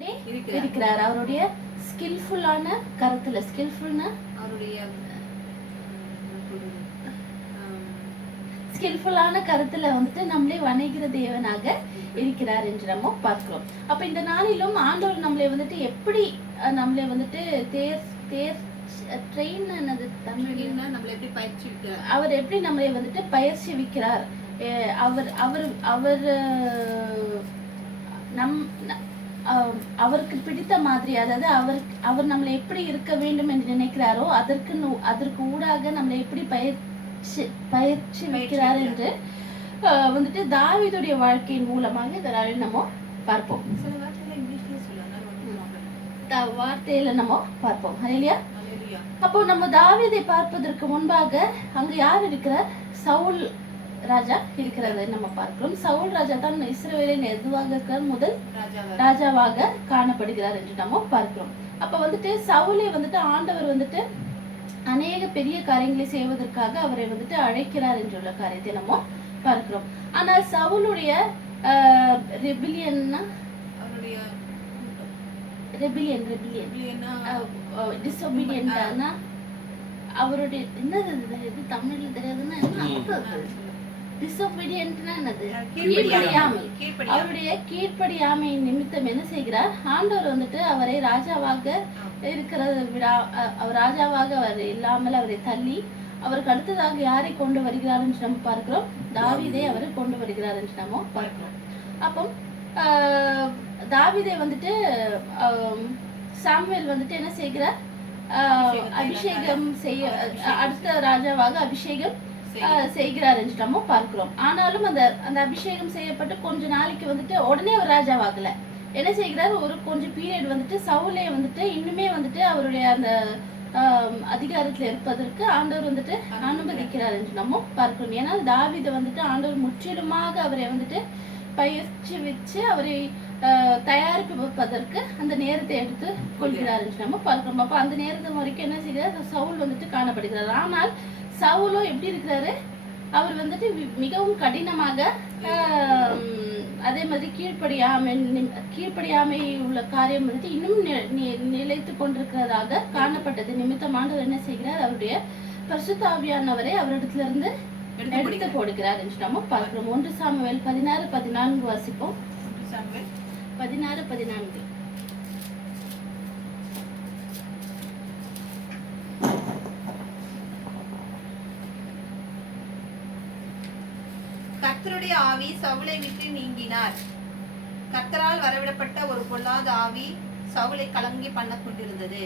கொண்டே இருக்கிறார். அவருடைய ஸ்கில்ஃபுல்லான கருத்துல ஸ்கில்ஃபுல்லான கருத்துல வந்துட்டு நம்மளே வணைகிற தேவனாக இருக்கிறார் என்று நம்ம பார்க்கிறோம். அப்ப இந்த நாளிலும் ஆண்டவர் நம்மளை வந்துட்டு எப்படி நம்மளை வந்துட்டு அவர் எப்படி நம்மளை வந்துட்டு பயிற்சி வைக்கிறார். அவருக்கு பிடித்த மாதிரி, அதாவது அவர் நம்மளை எப்படி இருக்க வேண்டும் என்று நினைக்கிறாரோ அதற்கு ஊடாக நம்மளை எப்படி பயிற்சி வைக்கிறார் என்று வந்துட்டு தாவீதுடைய வாழ்க்கையின் மூலமாக இதனால் நம்ம பார்ப்போம். வார்த்தையில நம்ம பார்ப்போம். ஹல்லேலூயா. அப்போ நம்ம தாவீதை பார்ப்பதற்கு முன்பாக அங்க யார் இருக்கிறார்? சவுல் ராஜா இருக்கிறது நம்ம பார்க்கிறோம். சவுல் ராஜா தான் இஸ்ரவேலின் எதுவாக முதல் ராஜாவாக காணப்படுகிறார் என்று நம்ம பார்க்கிறோம். அப்ப வந்துட்டு சவுலை வந்துட்டு ஆண்டவர் வந்துட்டு அநேக பெரிய காரியங்களை செய்வதற்காக அவரை வந்துட்டு அழைக்கிறார் என்றுள்ள காரியத்தை நம்ம பார்க்கிறோம். ஆனால் சவுலுடைய டிசோபீடியன்ட்னா அவருடைய என்னது இது தமிழ்ல தெரியாதுன்னா டிசோபீடியன்ட்னா என்னது? அவருடைய கீழ்ப்படியாமை நிமித்தம் என்ன செய்கிறார்? ஆண்டவர் வந்துட்டு அவரை ராஜாவாக இருக்கிறத விட அவர் ராஜாவாக அவர் இல்லாமல் அவரை தள்ளி அவருக்கு அடுத்ததாக யாரை கொண்டு வருகிறார் என்று நம்ம பார்க்கிறோம். தாவீதை அவர் கொண்டு வருகிறார் என்று நம்ம பார்க்கிறோம். அப்போ தாவீதை வந்துட்டு சாமுவேல் வந்துட்டு என்ன செய்கிறார்? அபிஷேகம் செய்ய அடுத்த ராஜாவாக அபிஷேகம் செய்கிறார் என்று நம்ம பார்க்கிறோம். ஆனாலும் அந்த அபிஷேகம் செய்யப்பட்டு கொஞ்ச நாளைக்கு வந்துட்டு உடனே அவர் ராஜாவாகல. என்ன செய்கிறார்? ஒரு கொஞ்சம் பீரியட் வந்துட்டு சவுலே வந்துட்டு இன்னுமே வந்துட்டு அவருடைய அந்த அதிகாரத்துல இருப்பதற்கு ஆண்டவர் வந்துட்டு அனுமதிக்கிறார் என்று நம்ம பார்க்கிறோம். ஏன்னா தாவீதை வந்துட்டு ஆண்டவர் முற்றிலுமாக அவரை வந்துட்டு பயிற்சி வச்சு அவரை தயாரிப்பதற்கு அந்த நேரத்தை எடுத்து கொள்கிறார் என்று நம்ம பார்க்கிறோம். அப்ப அந்த நேரத்து வரைக்கும் என்ன செய்கிறார்? சவுல் வந்துட்டு காணப்படுகிறார். ஆனால் சவுலும் எப்படி இருக்கிறாரு? அவர் வந்துட்டு மிகவும் கடினமாக அதே மாதிரி கீழ்ப்படியாமை உள்ள காரியம் வந்துட்டு இன்னும் நிலைத்து கொண்டிருக்கிறதாக காணப்பட்டது நிமித்தமானவர் என்ன செய்கிறார்? அவருடைய பரிசுத்த ஆவியானவரை அவரிடத்துல இருந்து எடுத்து போடுகிறார் என்று நம்ம பார்க்கிறோம். 1 சாமுவேல் 16:14 வாசிப்போம். 16:14. கர்த்தருடைய ஆவி சவுலை விட்டு நீங்கினார். கர்த்தரால் வரவிடப்பட்ட ஒரு பொல்லாத ஆவி சவுலை கலங்கி பண்ண கொண்டிருந்தது.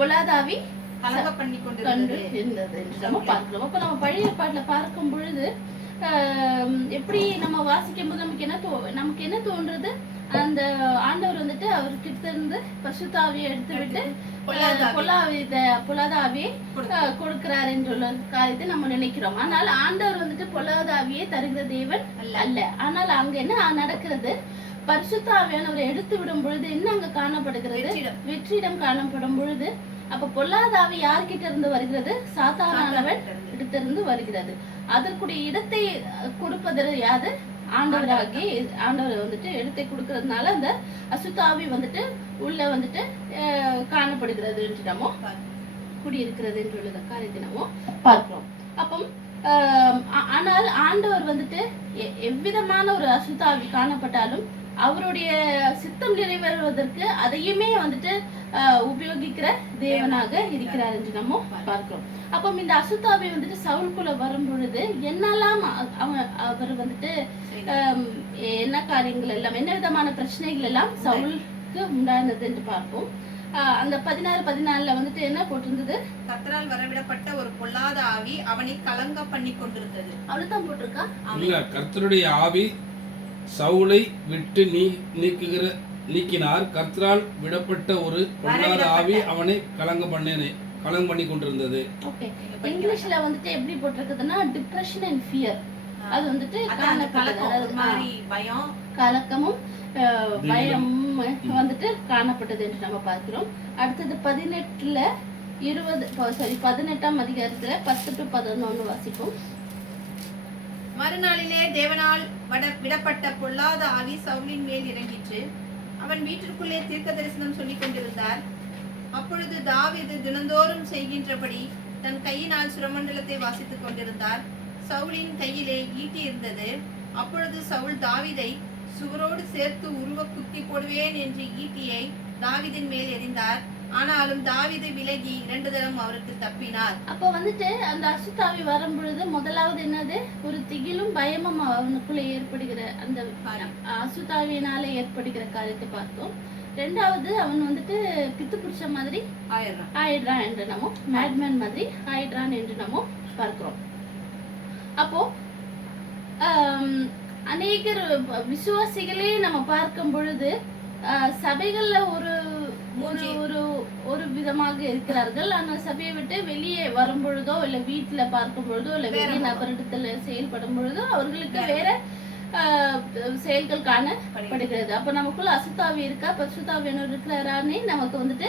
பொல்லாத ஆவி கலங்க பண்ணி கொண்டிருந்தது என்று நம்ம பார்க்கிறோம். அப்ப நம்ம பழைய ஏற்பாட்டுல பார்க்கும் பொழுது எப்படி நம்ம வாசிக்கும் போது நமக்கு என்ன தோன்றது? அந்த ஆண்டவர் வந்துட்டு அவர்கிட்ட இருந்து பரிசுத்த ஆவியை எடுத்து விட்டு பொல்லாத ஆவியை கொடுக்கிறார் என்றுள்ள காரியத்தை நம்ம நினைக்கிறோம். ஆனால் ஆண்டவர் வந்துட்டு பொல்லாத ஆவியை தருகிற தேவன் அல்ல. ஆனால் அங்க என்ன நடக்கிறது? பரிசுத்த ஆவியானவரை எடுத்து விடும் பொழுது என்ன அங்க காணப்படுகிறது? வெற்றிடம் காணப்படும் பொழுது அப்ப பொல்லாத ஆவி யார்கிட்ட இருந்து வருகிறது? சாத்தானானவன் இடத்திலிருந்து வருகிறது. அதற்குடைய இடத்தை கொடுப்பதற்கு யாது? ஆண்டவராகி ஆண்டவர் வந்துட்டு இடத்தை கொடுக்கறதுனால அந்த அசுத்தாவி வந்துட்டு உள்ள வந்துட்டு காணப்படுகிறது என்று நம்ம குடியிருக்கிறது என்று காரியத்தை நம்ம பார்க்கிறோம். அப்போ ஆனால் ஆண்டவர் வந்துட்டு எவ்விதமான ஒரு அசுத்தாவி காணப்பட்டாலும் அவருடைய சித்தம் நிறைவேறுவதற்கு அதையுமே வந்துட்டு உபயோகிக்கிற தேவனாக இருக்கிறார் என்று நம்ம பார்க்கிறோம். அப்போ இந்த அசுத்தாவி வந்துட்டு சவுலுக்குள்ள வரும் பொழுது என்னெல்லாம் அவர் வந்துட்டு என்ன காரியங்கள் எல்லாம் என்ன விதமான பிரச்சனைகள் எல்லாம் சவுலுக்கு உண்டானது என்று பார்ப்போம். அந்த 16:14 வந்துட்டு என்ன போட்டிருந்தது? கர்த்தரால் வரவிடப்பட்ட ஒரு பொல்லாத ஆவி அவனை கலங்க பண்ணி கொண்டிருந்தது. அவ்வளவுதான் போட்டிருக்கா? இல்ல, கர்த்தருடைய ஆவி சவுலை விட்டு நீக்கினார். கர்த்தரால் விடப்பட்ட ஒரு பொல்லாத ஆவி அவனை கலங்க பண்ணி கொண்டிருந்தது. ஓகே, இங்கிலீஷ்ல வந்துட்டு எப்படி போட்டிருக்குதுன்னா டிப்ரெஷன் அண்ட் ஃபியர். அது வந்துட்டு பயம், கலக்கமும் பயமும் வந்துட்டு காணப்பட்டது என்று நம்ம பார்க்கிறோம். அடுத்தது 18ஆம் அதிகாரத்துல 10-11 வாசிப்போம். மறுநாளிலே தேவனால் விடப்பட்ட பொல்லாத ஆவி சவுலின் மேல் இறங்கிற்று. அவன் வீட்டிற்குள்ளே தீர்க்க தரிசனம் சொல்லிக் கொண்டிருந்தார். அப்பொழுது தாவீது தினந்தோறும் செய்கின்றபடி தன் கையினால் சுரமண்டலத்தை வாசித்துக் கொண்டிருந்தார். சவுலின் கையிலே ஈட்டி இருந்தது. அப்பொழுது சவுல் தாவீதை சுவரோடு சேர்த்து உருவ குத்தி போடுவேன் என்று ஈட்டியை தாவீதின் மேல் எறிந்தார். ஆனாலும் தாவீது விலகி 2 தரம் அவருக்கு தப்பினார். அப்ப வந்துட்டு அந்த அசுத்தாவி வரும் பொழுது முதலாவது என்னது, ஒரு திகிலும் பயமும் அவனுக்குள்ள ஏற்படுகிற அந்த அசுத்தாவியினால ஏற்படுகிற காரியத்தை பார்த்தோம். 2வது அவன் வந்துட்டு பித்து பிடிச்ச மாதிரி ஆயிடுறான் என்று நம்ம மேட்மேன் மாதிரி ஆயிடுறான் என்று நம்ம பார்க்கிறோம். அப்போ அநேகர் விசுவாசிகளே நம்ம பார்க்கும் பொழுது சபைகள்ல ஒரு ஒரு ஒரு விதமாக இருக்கிறார்கள். ஆனால் சபையை விட்டு வெளியே வரும் பொழுதோ இல்ல வீட்டுல பார்க்கும் பொழுதோ இல்ல வெளியே நபரிடத்துல செயல்படும் பொழுதோ அவர்களுக்கு வேற செயல்கள் காணப்படுகிறது. அப்ப நமக்குள்ள அசுத்தாவி இருக்கா, பசுத்தாவியனர் இருக்கிறாரான்னு நமக்கு வந்துட்டு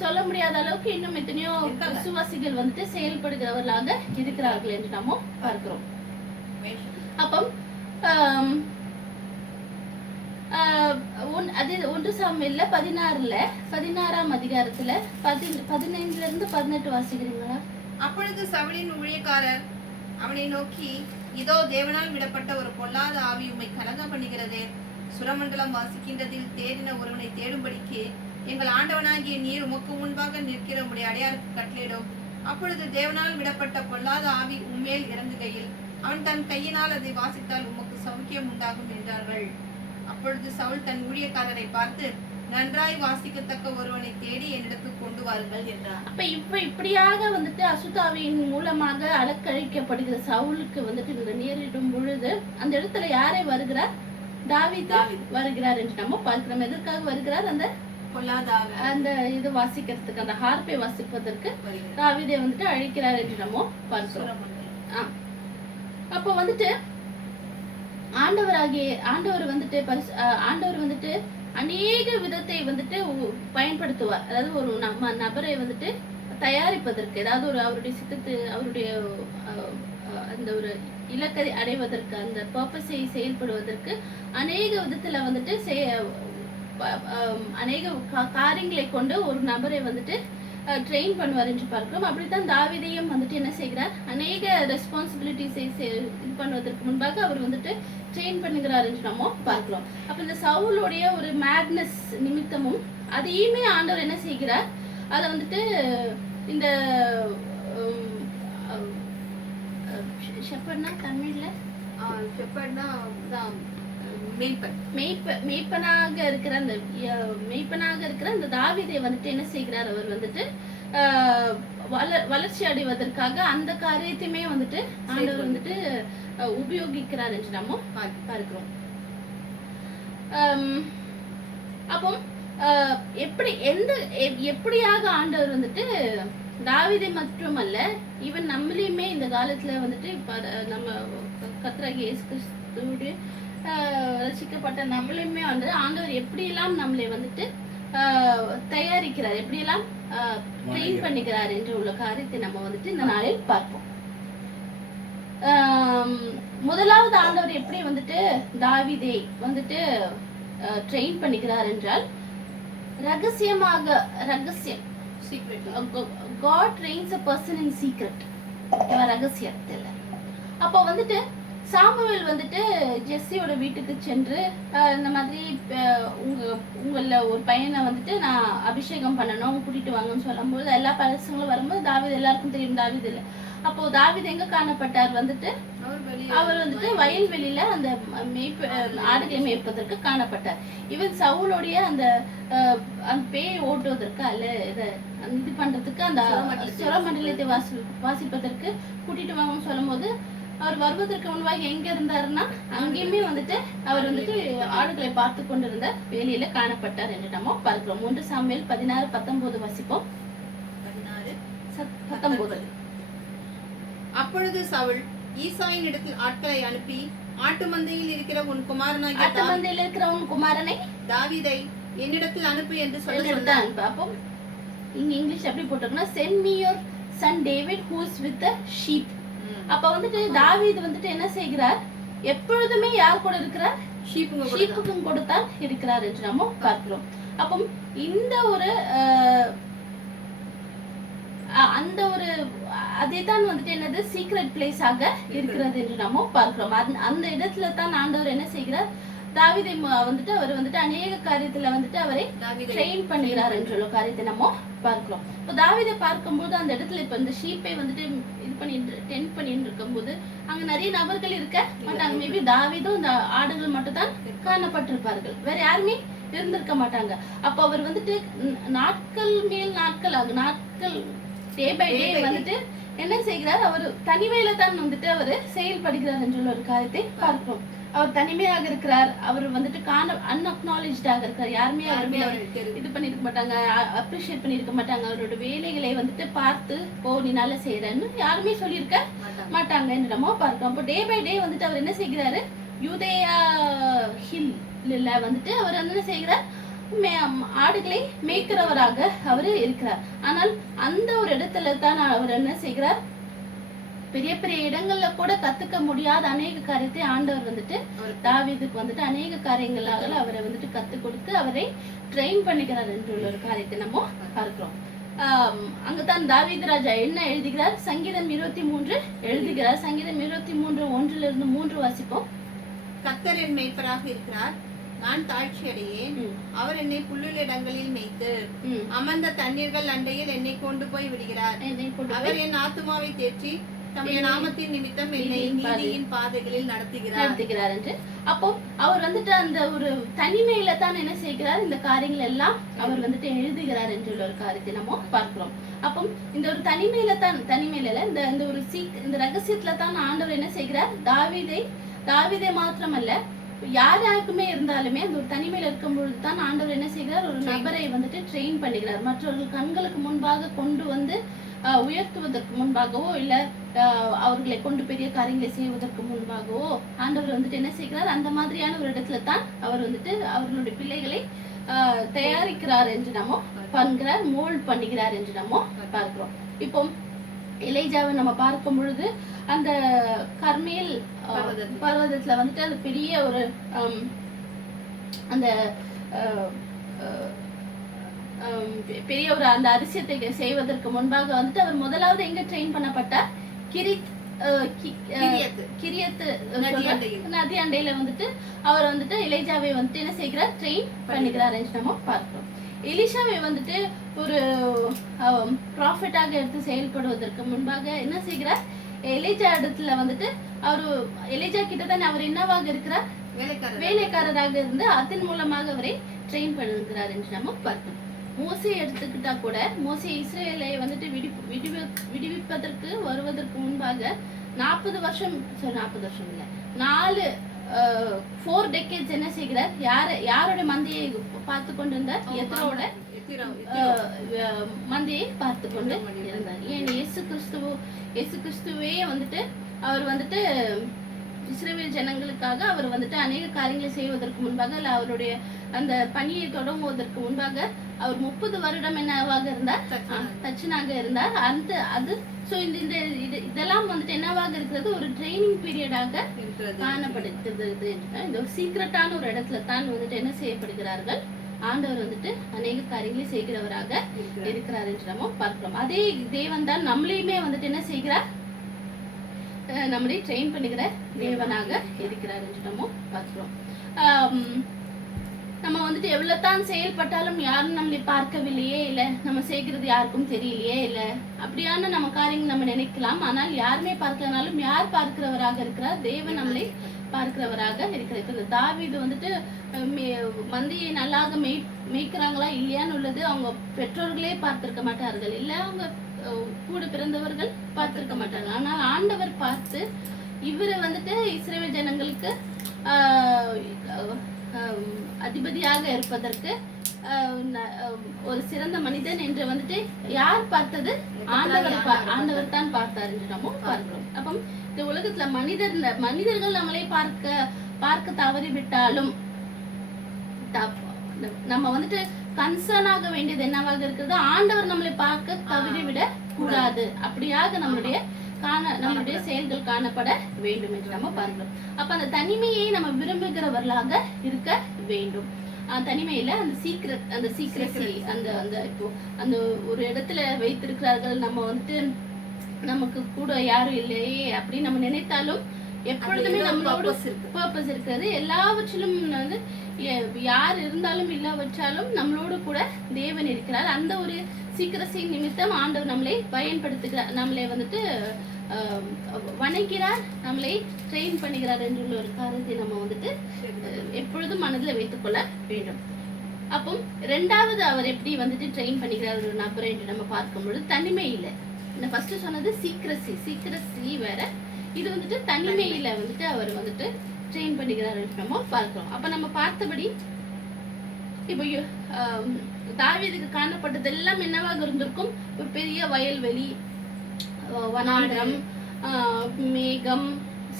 சொல்ல முடியாத அளவுக்கு இன்னும் எத்தனையோ விசுவாசிகள் வந்துட்டு செயல்படுகிறவர்களாக இருக்கிறார்கள் என்று நம்ம பார்க்கிறோம். அப்போ அது 1 சாமுவேல்ல 16ஆம் அதிகாரத்துல 15 இருந்து 18 வாசிக்கிறீங்களா? அப்பொழுது சவுலின் ஊழியக்காரர் அவனை நோக்கி, இதோ தேவனால் விடப்பட்ட ஒரு பொல்லாத ஆவி உம்மை கலங்க பண்ணுகிறது. சுரமண்டலம் வாசிக்கின்றதில் தேடின ஒருவனை தேடும்படிக்கு எங்கள் ஆண்டவனாகிய நீர் உமக்கு முன்பாக நிற்கிற உம்முடைய அடையாருக்கு கட்டளையிடும். அப்பொழுது தேவனால் விடப்பட்ட பொல்லாத ஆவி உம்மேல் இறங்குகையில் அவன் தன் கையினால் அதை வாசித்தால் உமக்கு சௌக்கியம் உண்டாகும் என்றார்கள். அப்பொழுது சவுல் தன் ஊழியக்காரரை பார்த்து, நன்றாய் வாசிக்கத்தக்க ஒருவனை தேடி என்னிடத்துக்கு கொண்டு வாருங்கள் என்றார். அப்ப இப்படியாக வந்துட்டு அசுத்தாவியின் மூலமாக அலக்கழிக்கப்படுகிற சவுலுக்கு வந்துட்டு நேரிடும் பொழுது அந்த இடத்துல யாரை வருகிறார்? தாவீது வருகிறார் என்று நம்ம பார்க்கிறோம். எதற்காக வருகிறார்? அந்த அந்த இது வாசிக்கிறதுக்கு, அந்த ஹார்ப்பை வாசிப்பதற்கு தாவீதை வந்துட்டு அழைக்கிறார் என்று நம்ம பார்க்கிறோம். அப்போ வந்துட்டு ஆண்டவர் வந்துட்டு அநேக விதத்தை வந்துட்டு பயன்படுத்துவார். அதாவது ஒரு நபரை வந்துட்டு தயாரிப்பதற்கு, ஏதாவது ஒரு அவருடைய சித்தத்தை, அவருடைய அந்த ஒரு இலக்கை அடைவதற்கு, அந்த பர்பஸை செயல்படுவதற்கு அநேக விதத்துல வந்துட்டு அநேக காரியங்களை கொண்டு ஒரு நபரை வந்துட்டு ட்ரெயின் பண்ணுவார் என்று பார்க்கிறோம். அப்படித்தான் தாவீதையும் வந்துட்டு என்ன செய்கிறார்? அநேக ரெஸ்பான்சிபிலிட்டிஸை இது பண்ணுவதற்கு முன்பாக அவர் வந்துட்டு ட்ரெயின் பண்ணுகிறார் என்று நம்ம பார்க்கிறோம். அப்ப இந்த சவுலுடைய ஒரு மேட்னஸ் நிமித்தமும் அதையுமே ஆண்டவர் என்ன செய்கிறார்? அதை வந்துட்டு இந்த ஷெப்பர்ட்னா தமிழ்ல மெய்ப்பனாக இருக்கிற அந்த தாவீதை வந்துட்டு என்ன செய்கிறார்? அவர் வந்துட்டு வளர்ச்சி அடைவதற்காக அந்த காரியத்தையுமே வந்துட்டு ஆண்டவர் வந்துட்டு உபயோகிக்கிறார் என்று நம்ம பார்க்கிறோம். அப்போ எப்படியாக ஆண்டவர் வந்துட்டு தாவீதை மட்டுமல்ல, ஈவன் நம்மளையுமே இந்த காலத்துல வந்துட்டு நம்ம கர்த்தராகிய இயேசு கிறிஸ்துவுடைய ரசிக்கப்பட்ட நம்மளையுமே வந்து ஆண்டவர் எப்படியெல்லாம் நம்மளை வந்துட்டு தயாரிக்கிறார், எப்படியெல்லாம் ட்ரெயின் பண்ணிக்கிறார் என்று உள்ள காரியத்தை நம்ம வந்துட்டு இந்த நாளில் பார்ப்போம். முதலாவது ஆண்டவர் எப்படி வந்துட்டு தாவீதை வந்துட்டு ட்ரெயின் பண்ணிக்கிறார் என்றால் ரகசியம் God trains a person in secret. ரகசியத்தில். அப்போ வந்துட்டு சாமுவேல் வந்துட்டு ஜெஸ்ஸியோட வீட்டுக்கு சென்று இந்த மாதிரி உங்கள ஒரு பையனை வந்துட்டு நான் அபிஷேகம் பண்ணணும், கூட்டிட்டு வாங்கன்னு சொல்லும்போது எல்லா பசங்களும் வரும்போது தாவீது எல்லாருக்கும் தெரியும் தாவீது இல்லை. அப்போ தாவீது எங்க காணப்பட்டார்? வந்துட்டு அவர் வந்துட்டு வயல்வெளியில அந்த ஆடுகளை மேய்ப்பதற்கு காணப்பட்டார். ஈவன் சவுலுடைய அந்த பேய் ஓட்டுவதற்கு அல்ல இது பண்றதுக்கு அந்த சுரமண்டலத்தை வாசிப்பதற்கு கூட்டிட்டு வாங்கன்னு சொல்லும் போது அவர் வருவதற்கு முன்பாக எங்க இருந்தாருன்னா அங்கேயுமே வந்துட்டு அவர் வந்துட்டு ஆடுகளை பார்த்து கொண்டிருந்த வேலையில காணப்பட்டார் என்று நம்ம பார்க்கிறோம். 1 சாமுவேல் 16:19 வாசிப்போம். 19. அப்பொழுது சவுல் ஈசாயின் இடத்தில் ஆட்களை அனுப்பி ஆட்டு மந்தையில் இருக்கிற உன் குமாரனை தாவீதை என்னிடத்தில் அனுப்பு என்று சொல்லிட்டான். அப்போ இங்க இங்கிலீஷ் எப்படி போட்டிருக்குன்னா send me your son David who is with the sheep. அப்ப வந்துட்டு தாவீது வந்துட்டு என்ன செய்கிறார்? எப்பொழுதுமே யார் கூட இருக்கிறார்? ஷீப்புங்க கூட ஷீப்புக்கும் கொடுத்தால் இருக்கிறார் என்று நம்ம பார்க்கிறோம். அப்போ இந்த ஒரு அந்த ஒரு அதைத்தான் வந்துட்டு என்னது சீக்ரெட் பிளேஸ் ஆக இருக்கிறது என்று நம்ம பார்க்கிறோம். அந்த இடத்துல தான் ஆண்டவர் என்ன செய்கிறார்? தாவீதை வந்துட்டு அவர் வந்துட்டு அநேக காரியத்துல வந்துட்டு அவரை ட்ரெயின் பண்ணுகிறார் என்ற ஒரு காரியத்தை நம்ம பார்க்கிறோம். இப்போ தாவீதை பார்க்கும்போது அந்த இடத்துல இப்ப இந்த ஷீப்பை வந்துட்டு இது பண்ணிட்டு டென்ட் பண்ணிட்டு இருக்கும்போது அங்க நிறைய நபர்கள் இருக்க மாட்டாங்க. மேபி தாவீதும் இந்த ஆடுகள் மட்டும் தான் காணப்பட்டிருப்பார்கள், வேற யாருமே இருந்திருக்க மாட்டாங்க. அப்ப அவர் வந்துட்டு நாட்கள் மேல் நாட்கள் ஆகும், நாட்கள் டே பை டே வந்துட்டு என்ன செய்கிறார்? அவர் தனிமையில தான் வந்துட்டு அவர் செயல்படுகிறார் என்ற ஒரு காரியத்தை பார்க்கிறோம். அவர் தனிமையாக இருக்கிறார், அவர் வந்துட்டு அன்அக்னாலேஜ்டாக இருக்கிறார். யாருமே அவருமே இது பண்ணிருக்க மாட்டாங்க, அப்ரிஷியேட் பண்ணிருக்க மாட்டாங்க. அவரோட வேலைகளை வந்துட்டு பார்த்து நீ நல்லா செய்யறன்னு யாருமே சொல்லியிருக்க மாட்டாங்க என்று நம்ம பார்க்கிறோம். அப்போ டே பை டே வந்துட்டு அவர் என்ன செய்கிறாரு? யூதேயா ஹில்ல வந்துட்டு அவர் என்ன செய்கிறார்? ஆடுகளை மேய்க்கிறவராக அவர் இருக்கிறார். ஆனால் அந்த ஒரு இடத்துல தான் அவர் என்ன செய்கிறார்? பெரிய பெரிய இடங்கள்ல கூட கத்துக்க முடியாத அநேக காரியத்தை ஆண்டவர் வந்துட்டு தாவீதுக்கு வந்துட்டு அநேக காரியங்களாக அவரை வந்துட்டு கத்துக் கொடுத்து அவரை ட்ரெயின் பண்ணிக்கிறார் என்ற ஒரு காரியத்தை நம்ம பார்க்கிறோம். அங்கதான் தாவீது ராஜா என்ன எழுதுகிறார்? சங்கீதம் 23 எழுதுகிறார். சங்கீதம் 23:1-3 வாசிப்போம். கர்த்தர் என் மேய்ப்பராக இருக்கிறார், நான் தாழ்ச்சி அடையேன். அவர் என்னை புல்லுள்ள இடங்களில் மேய்த்து அமர்ந்த தண்ணீர்கள் அண்டையில் என்னை கொண்டு போய் விடுகிறார். அவர் என் ஆத்துமாவை தேற்றி தம்முடைய நாமத்தின் நிமித்தம் என்னை நீதியின் பாதைகளில் நடத்துகிறார் என்று. அப்போ அவர் வந்துட்டு அந்த ஒரு தனிமையில தான் என்ன செய்கிறார்? இந்த காரியங்கள் எல்லாம் அவர் வந்துட்டு எழுதுகிறார் என்ற ஒரு காரியத்தை நம்ம பார்க்கிறோம். அப்போ இந்த ஒரு தனிமையில இந்த ஒரு இந்த ரகசியத்துல தான் ஆண்டவர் என்ன செய்கிறார்? தாவீதை மாத்திரமல்ல யாருக்குமே இருந்தாலுமே அந்த ஒரு தனிமையில இருக்கும் பொழுது தான் ஆண்டவர் என்ன செய்கிறார்? ஒரு நபரை வந்துட்டு ட்ரெயின் பண்ணுகிறார். மற்றவர்கள் கண்களுக்கு முன்பாக கொண்டு வந்து உயர்த்துவதற்கு முன்பாகவோ இல்ல அவர்களை கொண்டு பெரிய காரியங்களை செய்வதற்கு முன்பாகவோ ஆண்டவர் வந்துட்டு என்ன செய்கிறார்? அந்த மாதிரியான ஒரு இடத்துல தான் அவர் வந்துட்டு அவர்களுடைய பிள்ளைகளை தயாரிக்கிறார் என்று நம்ம பண்கிறார், மோல்ட் பண்ணுகிறார் என்று நம்ம பார்க்கிறோம். இப்போ எலியாவை நம்ம பார்க்கும் பொழுது அந்த கர்மேல் பர்வதத்துல வந்துட்டு அது பெரிய ஒரு அந்த பெரிய ஒரு அந்த அதிசயத்தை செய்வதற்கு முன்பாக வந்துட்டு அவர் முதலாவது எங்க ட்ரெயின் பண்ணப்பட்டார்? கிரியத்து நதி அண்டையில வந்துட்டு அவர் வந்துட்டு எலியாவை வந்துட்டு என்ன செய்கிறார்? ட்ரெயின் பண்ணுகிறார் என்று நம்ம பார்க்கிறோம். எலிஷாவை வந்துட்டு ஒரு ப்ராஃபிட்டாக எடுத்து செயல்படுவதற்கு முன்பாக என்ன செய்கிறார்? எலிஜா இடத்துல வந்துட்டு எலிஜா கிட்ட தான் அவர் என்னவாக இருக்கிறார்? வேலைக்காரராக இருந்து அதன் மூலமாக அவரை ட்ரெயின் பண்ணுகிறார் என்று நம்ம பார்க்கிறோம். மோசே எடுத்துக்கிட்டா கூட மோசே இஸ்ரேலை வந்துட்டு விடுவிப்பதற்கு வருவதற்கு முன்பாக 40 வருஷம் இல்ல 4 decades என்ன செய்கிறார்? யாரோட மந்தையை பார்த்து கொண்டிருந்தார்? எத்தரோட மந்தையை பார்த்து கொண்டு இருந்தார். ஏன் இயேசு கிறிஸ்துவே வந்துட்டு அவர் வந்துட்டு இஸ்ரவேல் ஜனங்களுக்காக அவர் வந்துட்டு அநேக காரியங்களை செய்வதற்கு முன்பாக இல்ல அவருடைய அந்த பணியை தொடங்குவதற்கு முன்பாக அவர் 30 வருடம் என்னவாக இருந்தார்? தச்சனாக இருந்தார். இதெல்லாம் வந்துட்டு என்னவாக இருக்கிறது? ஒரு ட்ரைனிங் பீரியடாக காணப்படுகிறது. இந்த ஒரு சீக்ரெட்டான ஒரு இடத்துல தான் வந்துட்டு என்ன செய்யப்படுகிறார்கள்? ஆண்டவர் வந்துட்டு அநேக காரியங்களை செய்கிறவராக இருக்கிறார் என்று நம்ம பார்க்கிறோம். அதே தேவன் தான் நம்மளையுமே வந்துட்டு என்ன செய்கிறார்? நம்மளை ட்ரெயின் பண்ணுகிற தேவனாக இருக்கிறார் என்று நம்ம பார்க்கிறோம். நம்ம வந்துட்டு எவ்வளவுதான் செயல்பட்டாலும் யாரும் நம்மளை பார்க்கவில்லையே, இல்ல நம்ம செய்கிறது யாருக்கும் தெரியலையே, இல்ல அப்படியான நம்ம காரியங்கள் நம்ம நினைக்கலாம். ஆனால் யாருமே பார்க்கலனாலும் யார் பார்க்கிறவராக இருக்கிறார்? தேவன் நம்மளை பார்க்கிறவராக இருக்கிறார். இப்ப இந்த தாவீது வந்துட்டு மந்தையை நல்லாக மேய்க்கிறாங்களா இல்லையான்னு உள்ளது அவங்க பெற்றோர்களே பார்த்திருக்க மாட்டார்கள், இல்ல அவங்க கூட பிறந்தவர்கள் பார்த்திருக்க மாட்டாங்க. ஆனால் ஆண்டவர் பார்த்து இவரை வந்துட்டு இஸ்ரவேல் ஜனங்களுக்கு அதிபதியாக இருப்பதற்கு ஒரு சிறந்த மனிதன் என்று வந்துட்டு யார் பார்த்தது? ஆண்டவர் தான் பார்த்தார் என்று நம்ம பார்க்கிறோம். அப்போ இந்த உலகத்துல மனிதர்கள் நம்மளை பார்க்க தவறி விட்டாலும் நம்ம வந்துட்டு கன்சர்ன் ஆக வேண்டியது என்னவாக இருக்கிறது? ஆண்டவர் நம்மளை பார்க்க தவறி விட கூடாது. அப்படியாக நம்மளுடைய நம்மளுடைய செயல்கள் காணப்பட வேண்டும் என்று நம்ம பார்க்கிறோம். அப்ப அந்த தனிமையை நம்ம விரும்புகிறவர்களாக இருக்க வேண்டும். தனிமையில அந்த சீக்கிரசி அந்த இப்போ அந்த ஒரு இடத்துல வைத்திருக்கிறார்கள், நம்ம வந்துட்டு நமக்கு கூட யாரும் இல்லையே அப்படின்னு நம்ம நினைத்தாலும் எப்பொழுதுமே நம்மளோட பர்பஸ் இருக்கிறது. எல்லாவற்றிலும் வந்து யார் இருந்தாலும் இல்லாவற்றாலும் நம்மளோடு கூட தேவன் இருக்கிறார். அந்த ஒரு சீக்கிரசி நிமித்தம் ஆண்டவர் நம்மளை பயன்படுத்துகிறார், நம்மளை வந்துட்டு வணங்கிறார், நம்மளை ட்ரெயின் பண்ணுகிறார் என்ற ஒரு காரியத்தை நம்ம வந்துட்டு எப்பொழுதும் மனதில் வைத்துக்கொள்ள வேண்டும். அப்போ ரெண்டாவது அவர் எப்படி வந்துட்டு ட்ரெயின் பண்ணிக்கிறார் ஒரு நபரை என்று நம்ம பார்க்கும்பொழுது தனிமையில இந்த ஃபர்ஸ்ட் சொன்னது சீக்கிரசி வேற, இது வந்துட்டு தனிமையில வந்துட்டு அவர் வந்துட்டு ட்ரெயின் பண்ணிக்கிறார் நம்ம பார்க்கிறோம். அப்ப நம்ம பார்த்தபடி இப்போ தாவீதுக்கு காணப்பட்டது எல்லாம் என்னவாக இருந்திருக்கும்? ஒரு பெரிய வயல்வெளி, வனாந்தரம், மேகம்,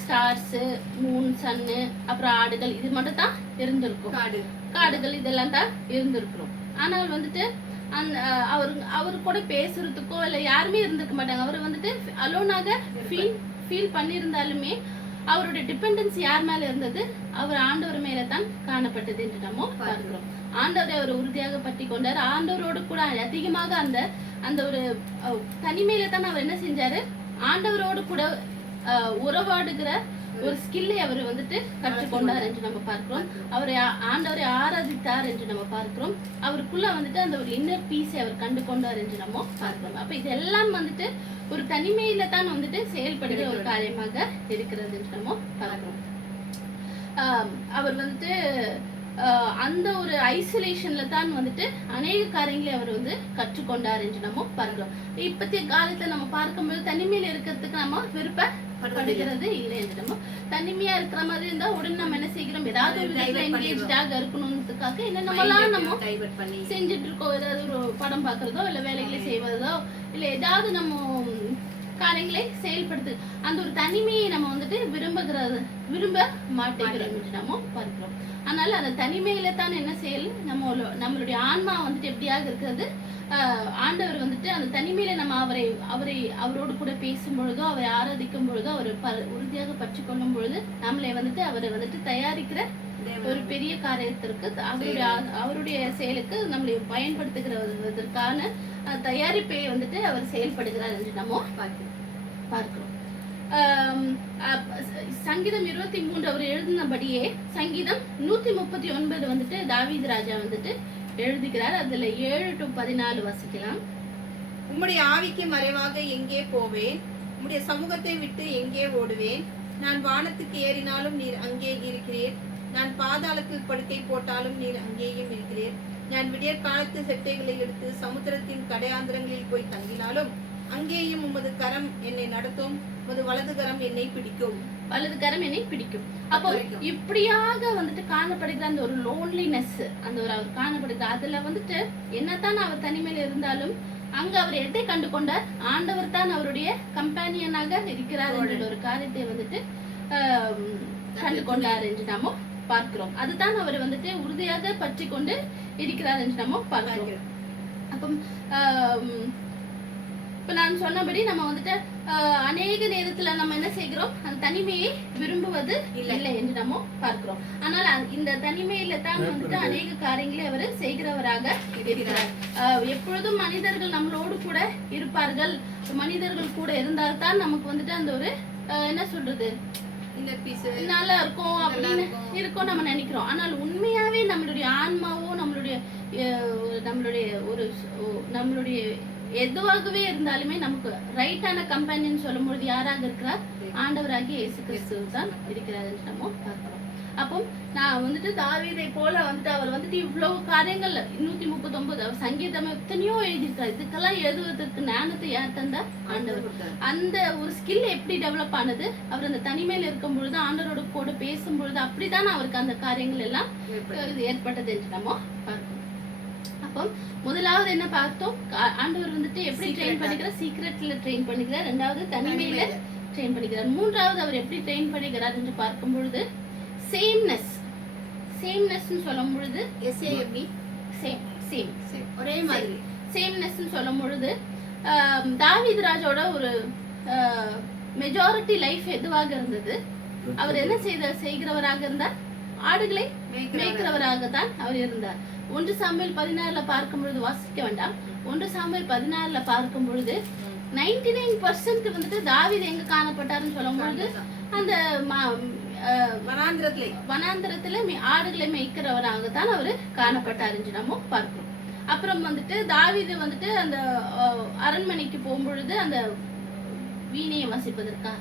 ஸ்டார்ஸ், மூன், சன்னு, அப்புறம் ஆடுகள், இது மட்டும் தான் இருந்திருக்கும். காடுகள் இதெல்லாம் தான் இருந்திருக்கிறோம். ஆனால் வந்துட்டு அவரு கூட பேசுறதுக்கோ இல்லை யாருமே இருந்திருக்க மாட்டாங்க. அவர் வந்துட்டு அலோனாக ஃபீல் பண்ணியிருந்தாலுமே அவருடைய டிபெண்டன்ஸ் யார் மேல இருந்தது? அவர் ஆண்டவர் மேல தான் காணப்பட்டது என்று நம்ம பார்க்கிறோம். ஆண்டவரை அவர் உறுதியாக பற்றி கொண்டார். ஆண்டவரோடு கூட அதிகமாக அந்த ஒரு தனிமையில தான் அவர் என்ன செஞ்சாரு? ஆண்டவரோடு கூட உறவாடுகிற ஒரு ஸ்கில்லை அவர் வந்துட்டு கற்றுக்கொண்டார் என்று நம்ம பார்க்கிறோம். ஆண்டவரை ஆராதித்தார் என்று நம்ம பார்க்கிறோம். அவருக்குள்ள வந்துட்டு அந்த ஒரு இன்னர் பீஸை அவர் கண்டு கொண்டார் என்று நம்ம பார்க்கிறோம். அப்ப இதெல்லாம் வந்துட்டு ஒரு தனிமையில தான் வந்துட்டு செயல்படுகிற ஒரு காரியமாக இருக்கிறது என்று நம்ம பார்க்கிறோம். அவர் வந்துட்டு அந்த ஒரு ஐசோலேஷன்ல தான் வந்துட்டு அநேக காரியங்களை அவர் வந்து கற்றுக்கொண்டார் என்று நம்ம பார்க்கிறோம். இப்பத்திய காலத்துல நம்ம பார்க்கும்போது தனிமையில இருக்கிறதுக்கு நம்ம விருப்பப்படுகிறது இல்லை என்று நம்ம தனிமையா இருக்கிற மாதிரி இருந்தா உடனே நம்ம என்ன செய்கிறோம்? ஏதாவது ஒரு விதத்துல என்கேஜ்டாக இருக்கணும்ன்றதுக்காக என்னென்னலாம் நம்ம செஞ்சுட்டு இருக்கோம். ஏதாவது ஒரு படம் பார்க்கறதோ இல்ல வேலைகளை செய்வதோ இல்ல ஏதாவது நம்ம காரியங்களை செயல்படுத்து அந்த ஒரு தனிமையை நம்ம வந்துட்டு விரும்ப மாட்டேங்கிறோம் என்று நம்ம பார்க்கிறோம். அதனால அந்த தனிமையில தான் என்ன செயல் நம்மளுடைய ஆன்மா வந்துட்டு எப்படியாக இருக்கிறது? ஆண்டவர் வந்துட்டு அந்த தனிமையில நம்ம அவரோடு கூட பேசும் பொழுதோ அவரை ஆராதிக்கும் பொழுதோ அவர் உறுதியாக பற்றி கொள்ளும் பொழுது நம்மளை வந்துட்டு அவரை வந்துட்டு தயாரிக்கிற ஒரு பெரிய காரியத்திற்கு அவருடைய செயலுக்கு நம்மளை பயன்படுத்துகிறதற்கான தயாரிப்பை வந்துட்டு அவர் செயல்படுகிறார் என்று நம்ம பார்க்கிறோம். சங்கீதம் 23 அவர் எழுதினபடியே சங்கீதம் 139 வந்துட்டு தாவீது ராஜா வந்துட்டு எழுதுகிறார். அதுல 7 to 14 வசிக்கலாம். உம்முடைய ஆவிக்கு மறைவாக எங்கே போவேன்? உம்முடைய சமூகத்தை விட்டு எங்கே ஓடுவேன்? நான் வானத்துக்கு ஏறினாலும் நீர் அங்கே இருக்கிறீர். நான் பாதாளத்தில் படுக்கை போட்டாலும் நீர் அங்கேயும் இருக்கிறீர். நான் விடியற் காலத்து செட்டைகளை எடுத்து சமுத்திரத்தின் கடையாந்திரங்களில் போய் தங்கினாலும் அங்கேயும் உமது கரம் என்னை நடத்தும், உமது வலது கரம் என்னை பிடிக்கும். அப்போ இப்படியாக வந்துட்டு காணப்படுகிற அந்த ஒரு லோன்லினஸ், அந்த ஒரு அவர் காணப்படுகிற அதுல வந்துட்டு என்னத்தான் அவர் தனிமையில இருந்தாலும் அங்க அவர் எதை கண்டு கொண்டார்? ஆண்டவர் தான் அவருடைய கம்பேனியனாக இருக்கிறார் என்ற ஒரு காரியத்தை வந்துட்டு கண்டு கொண்டார் என்று நாம பார்க்கிறோம். அதுதான் அவர் வந்துட்டு உறுதியாக பற்றி கொண்டு இருக்கிறார் என்று நம்ம பார்க்கிறோம். அப்போ இப்ப நான் சொன்னபடி நம்ம வந்துட்டு அநேக நேரத்துல நம்ம என்ன செய்கிறோம்? அந்த தனிமையை விரும்புவது இல்லை என்று நம்ம பார்க்கிறோம். ஆனால் இந்த தனிமையில தான் வந்துட்டு அநேக காரியங்களை அவர் செய்கிறவராக இருக்கிறார். எப்பொழுதும் மனிதர்கள் நம்மளோடு கூட இருப்பார்கள். மனிதர்கள் கூட இருந்தால்தான் நமக்கு வந்துட்டு அந்த ஒரு என்ன சொல்றது நல்லா இருக்கும் அப்படின்னு இருக்கும் நம்ம நினைக்கிறோம். ஆனால் உண்மையாவே நம்மளுடைய ஆன்மாவோ நம்மளுடைய எதுவாகவே இருந்தாலுமே நமக்கு ரைட்டான கம்பெனின்னு சொல்லும் பொழுது யாராக இருக்கிறார்? ஆண்டவராகிய இயேசு கிறிஸ்து தான் இருக்கிறார் என்று நம்ம பார்க்கிறோம். அப்போ நான் வந்துட்டு தாவீதை போல வந்துட்டு அவர் வந்துட்டு இவ்வளவு காரியங்கள் 139 அவர் சங்கீதம் எத்தனையோ எழுதியிருக்காரு. இதுக்கெல்லாம் எழுதுவதற்கு ஞானத்தை யார் தந்தா? ஆண்டவர். அந்த ஒரு ஸ்கில் எப்படி டெவலப் ஆனது? அவர் அந்த தனிமையில இருக்கும் பொழுது ஆண்டவரோட கூட பேசும் பொழுது அப்படித்தான் அவருக்கு அந்த காரியங்கள் எல்லாம் ஏற்பட்டது என்று நம்ம பார்க்கிறோம். அப்போ முதலாவது என்ன பார்த்தோம்? ஆண்டவர் வந்துட்டு எப்படி ட்ரெயின் பண்ணிக்கிறார்? சீக்ரெட்ல ட்ரெயின் பண்ணிக்கிறார். ரெண்டாவது தனிமையில ட்ரெயின் பண்ணிக்கிறார். மூன்றாவது அவர் எப்படி ட்ரெயின் பண்ணிக்கிறார் என்று பார்க்கும் பொழுது சேம்னஸ் சொல்லும் பொழுது ஒரே மாதிரி சேம்னஸ் சொல்லும் பொழுது தாவீது ராஜோட ஒரு மெஜாரிட்டி லைஃப் எதுவாக இருந்தது? அவர் என்ன செய்கிறவராக இருந்தார்? ஆடுகளை மேய்க்கிறவராக தான் அவர் இருந்தார். 1 சாமுவேல் 16 பார்க்கும் பொழுது, வாசிக்க வேண்டாம், 1 சாமுவேல் 16 பார்க்கும் பொழுது 99% வந்துட்டு தாவீது எங்க காணப்பட்டாருன்னு சொல்லும் பொழுது அந்த வனாந்திரத்துல ஆடுகளை மேய்க்கிறவராக தான் அவரு காணப்பட்டார் என்று நம்ம பார்க்கிறோம். அப்புறம் வந்துட்டு தாவீது வந்துட்டு அந்த அரண்மனைக்கு போகும்பொழுது அந்த வீணையை வாசிப்பதற்கா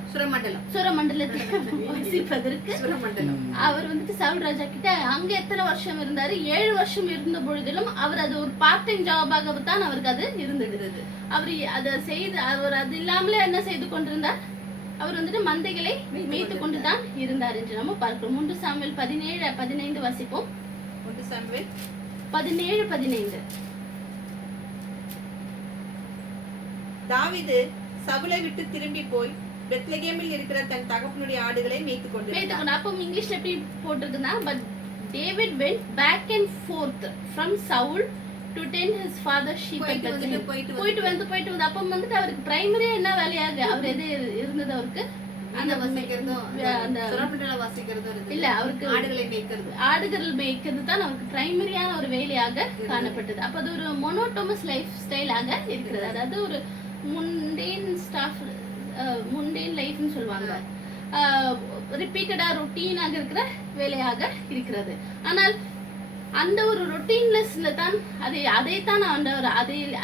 சுரமண்டலத்துக்கு வாசிப்பதற்கு அவர் வந்துட்டு சவுல் ராஜா கிட்ட அங்க எத்தனை வருஷம் இருந்தாரு? 7 வருஷம் இருந்த பொழுதிலும் அவர் அது ஒரு பார்ட் டைம் ஜாபாக தான் அவருக்கு அது இருந்தது. அவர் அதை செய்து அவர் அது இல்லாமலே என்ன செய்து கொண்டிருந்தார்? அவர் வந்துட்டு மந்தைகளை மேய்த்து கொண்டு தான் இருந்தார் என்று நம்ம பார்க்கிறோம். 1 சாமுவேல் 17:15 வாசிப்போம். 1 சாமுவேல் 17:15. தாவீது சவுலை விட்டு திரும்பி போய் பெத்லகேமில் இருக்கிற தன் தகப்பனுடைய ஆடுகளை மேய்த்து கொண்டிருந்தார். அப்போ இங்கிலீஷ்ல எப்படி போட்டிருக்குன்னா, but David went back and forth from Saul to tend his father's sheep. போயிட்டு வந்து அப்போ வந்துட்டு அவருக்கு பிரைமரியா என்ன வேலையாக அவர் எது இருந்தது? அவருக்கு அந்த இல்ல, அவருக்கு ஆடுகள் மேய்க்கிறது தான் அவருக்கு பிரைமரியான ஒரு வேலையாக காணப்பட்டது. அப்ப அது ஒரு மோனோட்டோமஸ் லைஃப் ஸ்டைலாக இருக்கிறது. அதாவது ஒரு முண்டேன் லைஃப்னு சொல்லுவாங்க, ரிப்பீட்டடா ரொட்டீனாக இருக்கிற வேலையாக இருக்கிறது. ஆனால் அந்த ஒரு ரொட்டீன்லெஸ்ல தான் அதைத்தான் ஆண்டவர்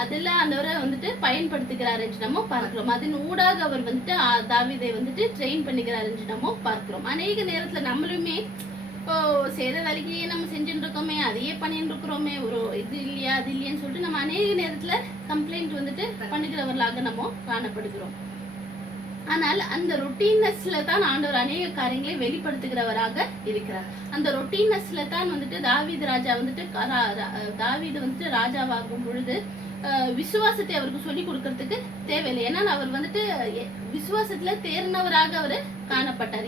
அதெல்லாம் ஆண்டவரை வந்துட்டு பயன்படுத்துகிறார் என்று நம்ம பார்க்கிறோம். அதன் ஊடாக அவர் வந்துட்டு தாவீதை வந்துட்டு ட்ரெயின் பண்ணுகிறார் என்று நம்ம பார்க்கிறோம். அநேக நேரத்துல நம்மளுமே செய்த வேலைக்கு நம்ம செஞ்சுட்டு இருக்கோமே, அதையே பண்ணிட்டு இருக்கிறோமே, ஒரு இது இல்லையா அது இல்லையான்னு சொல்லிட்டு நம்ம அநேக நேரத்துல கம்ப்ளைண்ட் வந்துட்டு பண்ணுகிறவர்களாக நம்ம காணப்படுகிறோம். ஆனால் அந்த ரொட்டீனஸ்ல தான் ஆண்டவர் அநேக காரியங்களை வெளிப்படுத்துகிறவராக இருக்கிறார். அந்த ரொட்டீனஸ்ல தான் வந்துட்டு தாவீது வந்துட்டு ராஜாவாகும் பொழுது விசுவாசத்தை அவருக்கு சொல்லி கொடுக்கறதுக்கு தேவையில்லை. ஏன்னா அவர் வந்துட்டு விசுவாசத்துல தேர்ந்தவராக அவர் காணப்பட்டார்.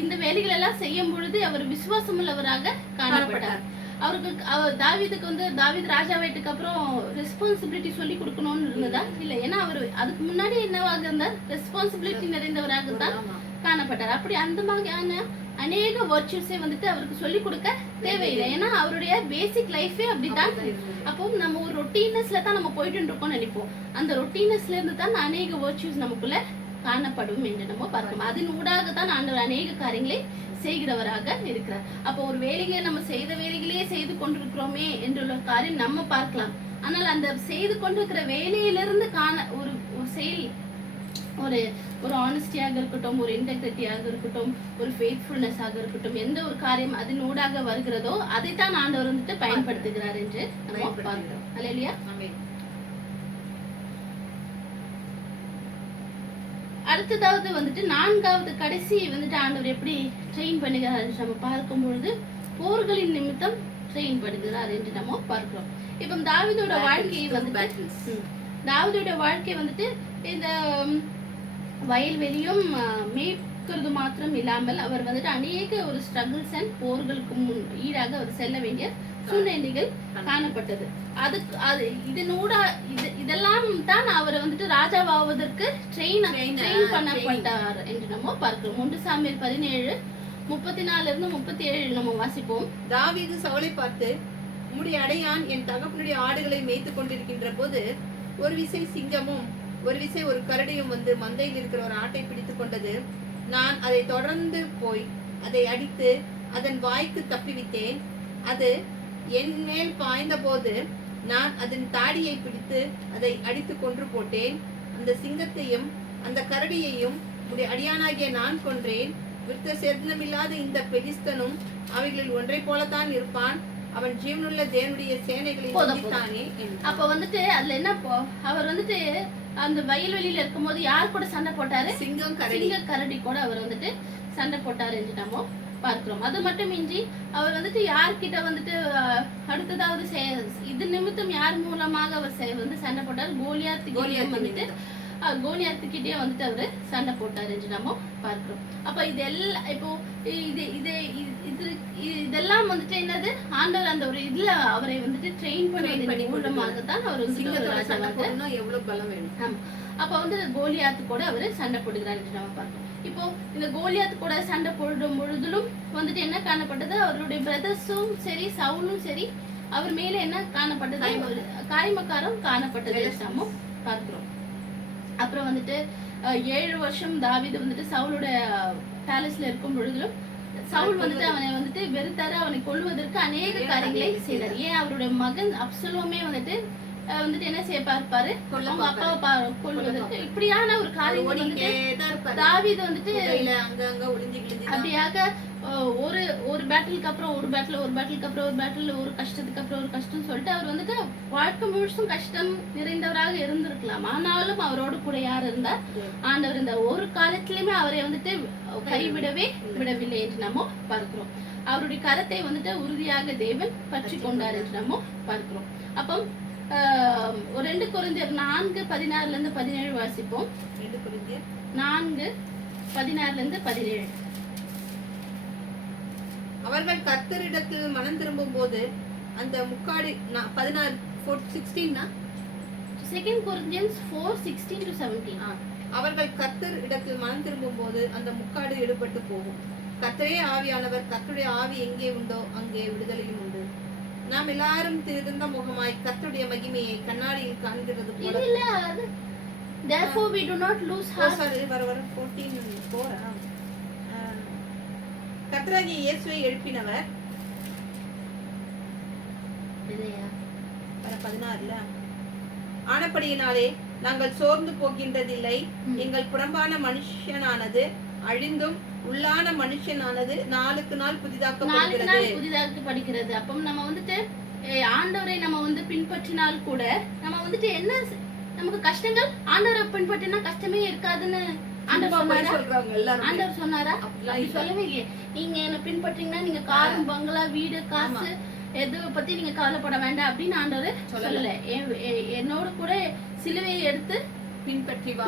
இந்த வேலைகள் எல்லாம் செய்யும் பொழுது அவர் விசுவாசம் உள்ளவராக காணப்பட்டார். தாவீது ராஜாவாயிட்டுக்கு அப்புறம் ரெஸ்பான்சிபிலிட்டி சொல்லி கொடுக்கணும்னு இருந்ததா? இல்ல, ஏன்னா அவர் அதுக்கு முன்னாடி என்னவாக இருந்தார்? ரெஸ்பான்சிபிலிட்டி நிறைந்தவராக தான் காணப்பட்டார். அப்படி அந்த மாதிரியான அநேக வர்ச்சுஸை வந்துட்டு அவருக்கு சொல்லி கொடுக்க தேவையில்லை. ஏன்னா அவருடைய பேசிக் லைஃபே அப்படிதான். அப்போ நம்ம ஒரு ரொட்டீனஸ்ல தான் நம்ம போயிட்டு இருக்கோம்னு நினைப்போம். அந்த ரொட்டீனஸ்ல இருந்து தான் அநேக வர்ச்சுஸ் நமக்குள்ள காணப்படும் என்று நம்ம பார்க்கணும். அதன் ஊடாக தான் ஆண்டவர் அநேக காரியங்களை செய்கிறவராக இருக்கிறார். அப்போ ஒரு வேலைகளை நம்ம செய்த வேலைகளையே செய்து கொண்டிருக்கிறோமே என்ற காரியம் நம்ம பார்க்கலாம். ஆனால் அந்த செய்து கொண்டிருக்கிற வேலையிலிருந்து ஒரு செயல், ஒரு ஆனஸ்டியாக இருக்கட்டும், ஒரு இன்டெகிரிட்டியாக இருக்கட்டும், ஒரு ஃபெய்த்ஃபுல்னஸாக இருக்கட்டும், எந்த ஒரு காரியம் அதன் ஊடாக வருகிறதோ அதைத்தான் ஆண்டவர் வந்துட்டு பயன்படுத்துகிறார் என்று நம்ம பார்க்கிறோம். அல்லேலூயா. அடுத்ததாவது வந்துட்டு 4வது கடைசி வந்துட்டு ஆண்டவர் எப்படி ட்ரெயின் பண்ணுகிறார் என்று நம்ம பார்க்கும் பொழுது போர்களின் நிமித்தம் ட்ரெயின் பண்ணுகிறார் என்று நம்ம பார்க்கிறோம். இப்போ தாவீதோட வாழ்க்கை வந்துட்டு இந்த வயல்வெளியும் மேய்க்கிறது மாத்திரம் இல்லாமல் அவர் வந்துட்டு அநேக ஒரு ஸ்ட்ரகிள்ஸ் அண்ட் போர்களுக்கு ஈடாக அவர் செல்ல வேண்டிய சூழ்நிலைகள் காணப்பட்டது. இதெல்லாம் தான் அவரை வந்துட்டு ராஜாவாவதற்கு ட்ரெயின் பண்ணப்பட்டார் என்று நம்ம பார்க்கிறோம். 1 சாமுவேல் 17:34-37 நம்ம வாசிப்போம். தாவீது சவுலை பார்த்து, உம்முடைய அடையான் என் தகப்பனுடைய ஆடுகளை மேய்த்து கொண்டிருக்கின்ற போது ஒரு விசை சிங்கமும் ஒரு விசை ஒரு கரடியும் வந்து மந்தையில் இருக்கிற ஒரு ஆட்டை பிடித்துக் கொண்டது. நான் அதை தொடர்ந்து போய் அதை அடித்து அதன் வாய்க்கு தப்பிவித்தேன். அது என் மேல் பாய்ந்த போது நான் அதன் தாடியை பிடித்து அதை அடித்து கொன்று போட்டேன். அந்த சிங்கத்தையும் அந்த கரடியையும் உடைய அடியானாகிய நான் கொன்றேன். விருத்த சேதனமில்லாத இந்த பெலிஸ்தனும் அவைகளில் ஒன்றை போலத்தான் இருப்பான். அவன் ஜீவனுள்ள தேவனுடைய சேனைகளை தானே. அப்ப வந்துட்டு அதுல என்ன, அவர் வந்துட்டு அந்த வயல்வெளியில இருக்கும் போது யார் கூட சண்டை போட்டாரு? சிங்க கரடி கூட அவர் வந்துட்டு சண்டை போட்டாரு என்று நம்ம பார்க்கிறோம். அது மட்டும் இன்றி அவர் வந்துட்டு யார்கிட்ட வந்துட்டு அடுத்ததாவது இது நிமித்தம் யார் மூலமாக அவர் வந்து சண்டை போட்டார்? கோலியாத்துக்கிட்டே வந்துட்டு அவரு சண்டை போட்டார் என்று நம்ம பார்க்கிறோம். அப்ப இது எல்லாம் இப்போ இது இதெல்லாம் வந்துட்டு என்னது ஆண்டவர் அந்த ஒரு இதுல அவரை வந்துட்டு ட்ரெயின் பண்ணி மூலமாக தான் அவர் வந்து ஒரு சிங்கத்தோட ராஜா சண்டை வந்து போடணும்னா எவ்வளவு பலம் வேணும். ஆமா. அப்ப வந்து கோலியாத்து கூட அவரு சண்டை போடுகிறார் என்று நம்ம பார்க்கிறோம். இப்போ இந்த கோலியாத்து கூட சண்டை போடும் பொழுதிலும் வந்துட்டு என்ன காணப்பட்டது, அவருடைய பிரதர்ஸும் சரி சவுலும் சரி அவர் மேல என்ன காணப்பட்டது, ஒரு காய்மக்காரம் காணப்பட்டது நம்ம பார்க்கிறோம். அப்புறம் வந்துட்டு 7 வருஷம் தாவீது வந்துட்டு சவுலோட பேலஸ்ல இருக்கும் பொழுதிலும் சவுல் வந்துட்டு அவனை வந்துட்டு வெறுத்தாரு, அவனை கொல்வதற்கு அநேக காரியங்களை செய்தார். ஏன் அவருடைய மகன் அப்சலோமே வந்துட்டு என்ன செய்ய பார்ப்பாரு, அவங்க அப்பாவை கொல்வதற்கு இப்படியான ஒரு காரியம் வந்துட்டு தாவீது வந்துட்டு அப்படியாக ஒரு பேட்டிலுக்கு அப்புறம் ஒரு பேட்டில் ஒரு கஷ்டத்துக்கு அப்புறம் ஒரு கஷ்டம் சொல்லிட்டு அவர் வந்துட்டு வாழ்க்கை முழுசும் கஷ்டம் நிறைந்தவராக இருந்திருக்கலாம். ஆனாலும் அவரோடு கூட யார் இருந்தார், ஆண்டவர் இந்த ஒரு காலத்திலுமே அவரை வந்துட்டு கைவிடவே விடவில்லை என்று நம்ம பார்க்கிறோம். அவருடைய கரத்தை வந்துட்டு உறுதியாக தேவன் பற்றி கொண்டார் என்று நம்ம பார்க்கிறோம். அப்போ 2 கொரிந்தியர் 4:16-17 வாசிப்போம். 2 கொரிந்தியர் 4:16-17. அவர்கள் கர்த்தரிடத்தில் மனம் திரும்பும் போது அந்த முக்காடு 16:16 2 Corinthians 4:16-17. அவர்கள் கர்த்தர் இடத்தில் மனம் திரும்பும் போது அந்த முக்காடு எடுபட்டு போகும். கர்த்தரே ஆவியானவர், கர்த்தருடைய ஆவி எங்கே உண்டோ அங்கே விடுதலையும் உண்டு. நாம் எல்லாரும் திருந்த முகமாய் கர்த்தருடைய மகிமையை கண்ணாடியில் காண்கிறது போல. இல்ல therefore we do not lose heart. வர 14:4. கர்த்தராகிய இயேசுவை எழுப்பினவர் 16 ஆனபடியினாலே நாங்கள் சோர்ந்து போகின்றதில்லை. எங்கள் புறம்பான மனுஷனானது அழிந்தும் உள்ளான மனுஷனானது நாளுக்கு நாள் புதிதாக்கப்படுகிறது. அப்போ நம்ம வந்துட்டு ஆண்டவரை நம்ம வந்து பின்பற்றினால் கூட நம்ம வந்துட்டு என்ன நமக்கு கஷ்டங்கள், ஆண்டவரை பின்பற்றினா கஷ்டமே இருக்காதுன்னு ஆண்டவர் சொன்னாரா? அப்படி சொல்லவே இல்லையே. நீங்க என்ன பின்பற்றீங்கன்னா நீங்க காரும் பங்களா வீடு காசு எது பத்தி நீங்க கவலைப்பட வேண்டாம் அப்படின்னு ஆண்டவர் சொல்லல. என்னோட கூட சிலுவையை எடுத்து பின்பற்றி வா.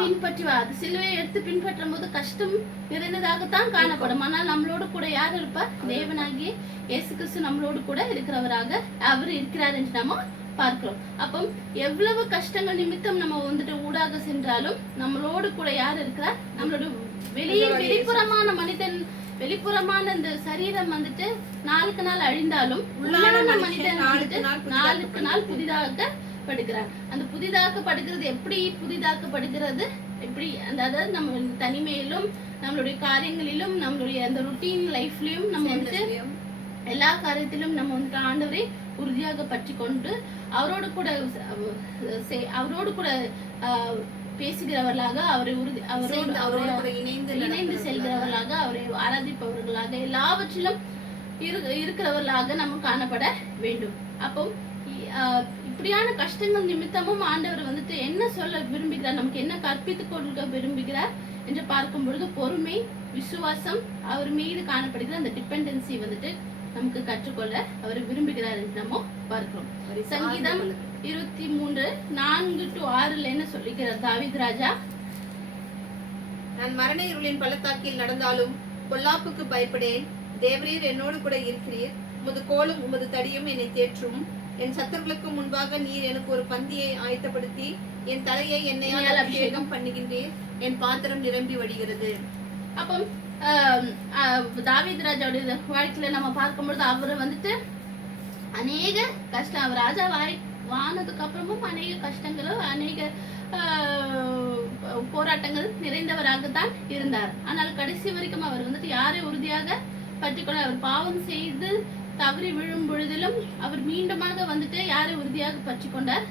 அது சிலுவையை எடுத்து பின்பற்றும் போது கஷ்டம் நிறைந்ததாகத்தான் காணப்படும். ஆனால் நம்மளோடு கூட யார் இருப்பா, தேவனாகிய இயேசு கிறிஸ்து நம்மளோடு கூட இருக்கிறவராக அவர் இருக்கிறார் என்று நம்ம பார்க்கிறோம். அப்போ எவ்வளவு கஷ்டங்கள் நிமித்தம் நம்ம வந்துட்டு ஊடாக சென்றாலும் நம்மளோடு கூட யார் இருக்கிறார், நம்மளோட வெளிப்புறமான மனிதன், வெளிப்புறமான இந்த சரீரம் வந்துட்டு நாளுக்கு நாள் அழிந்தாலும் உள்ளான மனிதன் நாளுக்கு நாள் புதிதாக்கப்படுகிறார். அந்த புதிதாக்கப்படுகிறது எப்படி புதிதாக்கப்படுகிறது, எப்படி அதாவது நம்ம தனிமையிலும் நம்மளுடைய காரியங்களிலும் நம்மளுடைய அந்த ருட்டீன் லைஃப்லயும் நம்ம வந்துட்டு எல்லா காரியத்திலும் நம்ம வந்துட்டு ஆண்டவரை உறுதியாக பற்றி கொண்டு அவரோடு கூட பேசுகிறவர்களாக அவரோடு இணைந்து செல்கிறவர்களாக அவரை ஆராதிப்பவர்களாக எல்லாவற்றிலும் இருக்கிறவர்களாக நம்ம காணப்பட வேண்டும். அப்போ இப்படியான கஷ்டங்கள் நிமித்தமும் ஆண்டவர் வந்துட்டு என்ன சொல்ல விரும்புகிறார், நமக்கு என்ன கற்பித்துக் கொடுக்க விரும்புகிறார் என்று பார்க்கும் பொழுது பொறுமை, விசுவாசம், அவர் மீது காணப்படுகிற அந்த டிபெண்டன்சி வந்துட்டு நமக்கு கற்றுக்கொள்ள அவர் விரும்புகிறார் என்று நம்ம பார்க்கிறோம். சங்கீதம் 23:4-6 என்ன சொல்லிக்கிறார் தாவீது ராஜா? நான் மரண இருளின் பள்ளத்தாக்கில் நடந்தாலும் பொல்லாப்புக்கு பயப்படேன். தேவரீர் என்னோடு கூட இருக்கிறீர். உமது கோலும் உமது தடியும் என்னை தேற்றும். என் சத்துருக்களுக்கு முன்பாக நீர் எனக்கு ஒரு பந்தியை ஆயத்தப்படுத்தி என் தலையை எண்ணெயால் அபிஷேகம் பண்ணுகின்றீர். என் பாத்திரம் நிரம்பி வடிகிறது. அப்போ தாவீது ராஜாவுடைய வாழ்க்கையில நம்ம பார்க்கும்பொழுது அவரை வந்துட்டு அநேக கஷ்டம், அவர் ராஜா வானதுக்கு அப்புறமும் அநேக கஷ்டங்களும் அநேக போராட்டங்கள் நிறைந்தவராகத்தான் இருந்தார். ஆனால் கடைசி வரைக்கும் அவர் வந்துட்டு யாரை உறுதியாக பற்றிக்கொள்ள, அவர் பாவம் செய்து தவறி விழும் பொழுதிலும் அவர் மீண்டுமாக வந்துட்டு யாரை உறுதியாக பற்றி கொண்டார்,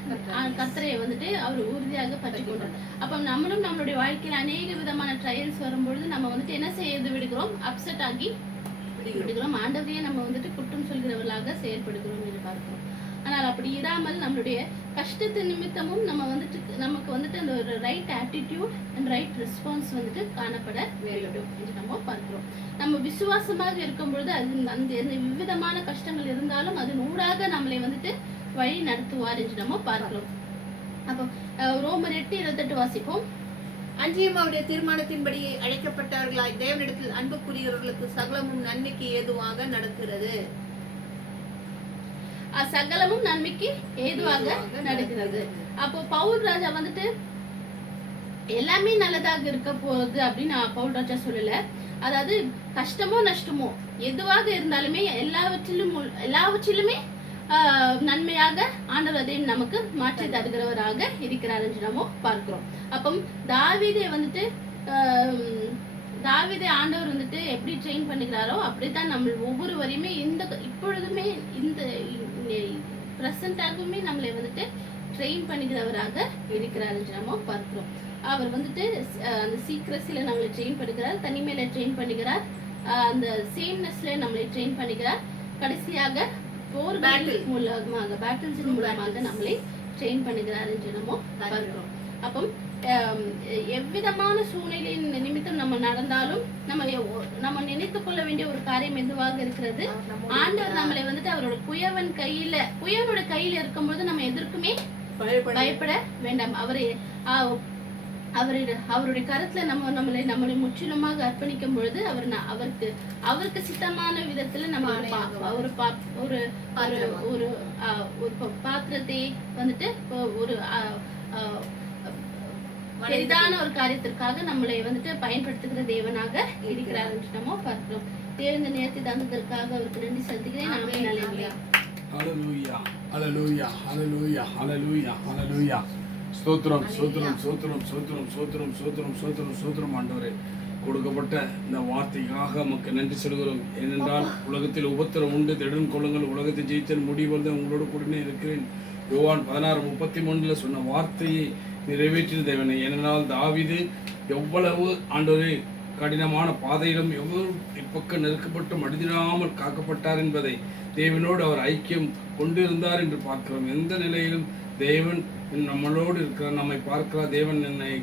கர்த்தரை வந்துட்டு அவர் உறுதியாக பற்றி கொண்டார். அப்ப நம்மளும் நம்மளுடைய வாழ்க்கையில அநேக விதமான ட்ரையல்ஸ் வரும்பொழுது நம்ம வந்துட்டு என்ன செய்து விடுகிறோம், அப்செட் ஆகி விடுகிறோம், ஆண்டவரையே நம்ம வந்துட்டு குற்றம் சொல்கிறவர்களாக செயல்படுகிறோம் என்று பார்க்கிறோம். ஆனால் அப்படி இராமல் நம்மளுடைய கஷ்டத்து நிமித்தமும் நம்ம வந்துட்டு நமக்கு வந்துட்டு அந்த ஒரு right attitude and right response வந்துட்டு காணப்பட வேண்டும் என்று நம்ம பார்க்கிறோம். நம்ம விசுவாசமாக இருக்கும் பொழுது அது அந்த விவிதமான கஷ்டங்கள் இருந்தாலும் அதன் ஊடாக நம்மளை வந்துட்டு வழி நடத்துவார் என்று நம்ம பார்க்கிறோம். அப்போ ரோமர் 8:28 வாசிப்போம். அன்றியும் அவருடைய தீர்மானத்தின்படி அழைக்கப்பட்டவர்களாய் தேவனிடத்தில் அன்புக்குரியவர்களுக்கு சகலமும் நன்மைக்கு ஏதுவாக நடக்கிறது. சகலமும் நன்மைக்கு ஏதுவாக நடக்கிறது. அப்போ பவுல் ராஜா வந்துட்டு எல்லாமே நல்லதாக இருக்க போகுது அப்படின்னு பவுல் ராஜா சொல்லல. அதாவது கஷ்டமோ நஷ்டமோ எதுவாக இருந்தாலுமே எல்லாவற்றிலுமே நன்மையாக ஆண்டவர் அதை நமக்கு மாற்றி தருகிறவராக இருக்கிறார் என்று நம்ம பார்க்கிறோம். அப்போ தாவீதை ஆண்டவர் வந்துட்டு எப்படி ட்ரெயின் பண்ணுகிறாரோ அப்படித்தான் நம்ம ஒவ்வொருவரையுமே இப்பொழுதுமே இந்த பிரசன்டாகவுமே நம்மளை வந்துட்டு ட்ரெயின் பண்ணுகிறவராக இருக்கிறார் என்று நம்ம பார்க்கிறோம். அவர் வந்துட்டு அந்த சீக்கிரசில நம்மளை ட்ரெயின் பண்ணுகிறார், தனிமையில ட்ரெயின் பண்ணுகிறார், அந்த சேம்னஸ்ல நம்மளை ட்ரெயின் பண்ணுகிறார், கடைசியாக பேட்டில்ஸ் மூலமாக நம்மளை ட்ரெயின் பண்ணுகிறார் என்று நம்ம பார்க்கிறோம். அப்போ எவ்விதமான சூழ்நிலையின் நிமித்தம் நம்ம நடந்தாலும் நம்ம நினைத்துக் கொள்ள வேண்டிய ஒரு காரியம் எதுவாக இருக்கிறது, ஆண்டவர் நம்மளை வந்துட்டு அவரோட குயவனோட கையில இருக்கும்போது நம்ம எதற்குமே பயப்பட வேண்டாம். அவருடைய கருத்துல நம்மளை முற்றிலுமாக அர்ப்பணிக்கும் பொழுது அவருக்கு சித்தமான விதத்துல நம்ம ஒரு பாத்திரத்தை வந்துட்டு ஒரு பெரிதான ஒரு காரியத்திற்காக நம்மளை வந்துட்டு பயன்படுத்துகிற தேவனாக இருக்கிறார் என்று நம்ம பார்க்கிறோம். தேர்ந்த நேரத்தை தந்ததற்காக அவருக்கு நன்றி செலுத்துகிறேன். ஆமென். அல்லேலூயா. ஹல்லேலூயா ஹல்லேலூயா ஹல்லேலூயா ஹல்லேலூயா ஹல்லேலூயா. ஸ்தோத்திரம் ஸ்தோத்திரம் ஸ்தோத்திரம் ஸ்தோத்திரம் ஸ்தோத்திரம் ஸ்தோத்திரம் ஸ்தோத்திரம் ஸ்தோத்திரம். ஆண்டவரே, கொடுக்கப்பட்ட இந்த வார்த்தைக்காக நமக்கு நன்றி சொல்கிறோம். ஏனென்றால் உலகத்தில் உபத்திரம் உண்டு, திடன் கொள்ளுங்கள், உலகத்தை ஜெயித்தல் முடிவது உங்களோடு கூடனே இருக்கிறேன். யோவான் 16:33 சொன்ன வார்த்தையை நிறைவேற்றின தேவனை. ஏனென்றால் தாவீது எவ்வளவு ஆண்டவரே கடினமான பாதையிலும் எவ்வளவு இப்பக்கம் நெருக்கப்பட்டு மடிதிடாமல் காக்கப்பட்டார் என்பதை, தேவனோடு அவர் ஐக்கியம் கொண்டிருந்தார் என்று பார்க்கிறோம். எந்த நிலையிலும் தேவன் நம்மளோடு இருக்கிறார், நம்மை பார்க்கிறார், தேவன் என்னை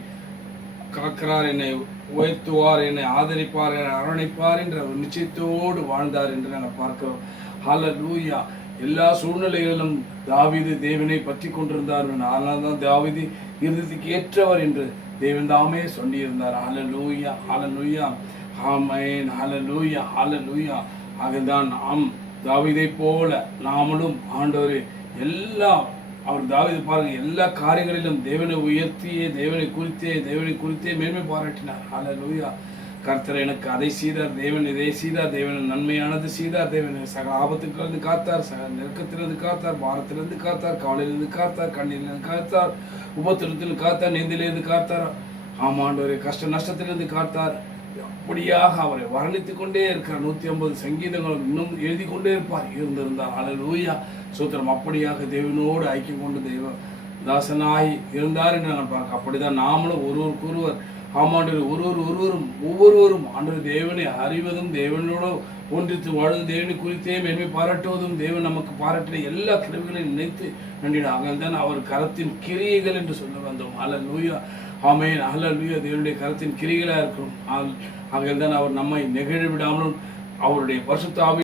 காக்கிறார், என்னை உயர்த்துவார், என்னை ஆதரிப்பார், என்னை அரவணைப்பார் என்ற ஒரு நிச்சயத்தோடு வாழ்ந்தார் என்று நாங்கள் பார்க்கிறோம். ஹல்லேலூயா. எல்லா சூழ்நிலைகளிலும் தாவீது தேவனை பற்றி கொண்டிருந்தார். அதனால தான் தாவீது இருதயத்துக்கு ஏற்றவர் என்று தேவன் தாமே சொல்லியிருந்தார். ஹல்லேலூயா ஹல்லேலூயா ஆமென். ஹல்லேலூயா ஹல்லேலூயா. ஆகதான் நாம் தாவீதை போல நாமளும் ஆண்டவரே அவர் தாவீது பாருங்க, எல்லா காரியங்களிலும் தேவனை உயர்த்தியே தேவனை குறித்தே மேன்மை பாராட்டினார். ஹல்லேலூயா. கர்த்தர் எனக்கு அதை செய்தார், தேவன் இதை செய்தார், தேவன் நன்மையானது செய்தார், தேவன் சக ஆபத்துக்களிலிருந்து காத்தார், சக நெருக்கத்திலிருந்து காத்தார், பாரத்திலிருந்து காத்தார், கவலையிலிருந்து காத்தார், கண்ணீரிலிருந்து காத்தார், உபத்திரத்திலிருந்து காத்தார், நெந்திலிருந்து காத்தார், ஆமாண்டவரே கஷ்ட நஷ்டத்திலிருந்து காத்தார். அப்படியாக அவரை வர்ணித்துக் கொண்டே இருக்கிறார். 150 சங்கீதங்கள் இன்னும் எழுதி கொண்டே இருந்திருந்தார். ஹல்லேலூயா. சூத்திரம். அப்படியாக தேவனோடு ஐக்கியம் கொண்டு தெய்வ தாசனாய் இருந்தார் என்று நாங்கள் பார்க்க. அப்படிதான் நாமளும் ஒருவருக்கொருவர் ஆமாண்டவர் ஒவ்வொருவரும் ஆண்டவர் தேவனை அறிவதும், தேவனோடு ஒன்றித்து வாழ்வதும், தேவனை குறித்தே மேன்மை பாராட்டுவதும், தேவன் நமக்கு பாராட்டின எல்லா கிருபைகளையும் நினைத்து நன்றிட. அங்கல்தான் அவர் கரத்தின் கிரியைகள் என்று சொல்ல வந்தோம். ஹல்லேலூயா ஆமென். ஹல்லேலூயா. தேவனுடைய கரத்தின் கிரியைகளாக இருக்கிறோம். அங்கல்தான் அவர் நம்மை நெகிழ விடாமலும் அவருடைய பரிசுத்த ஆவி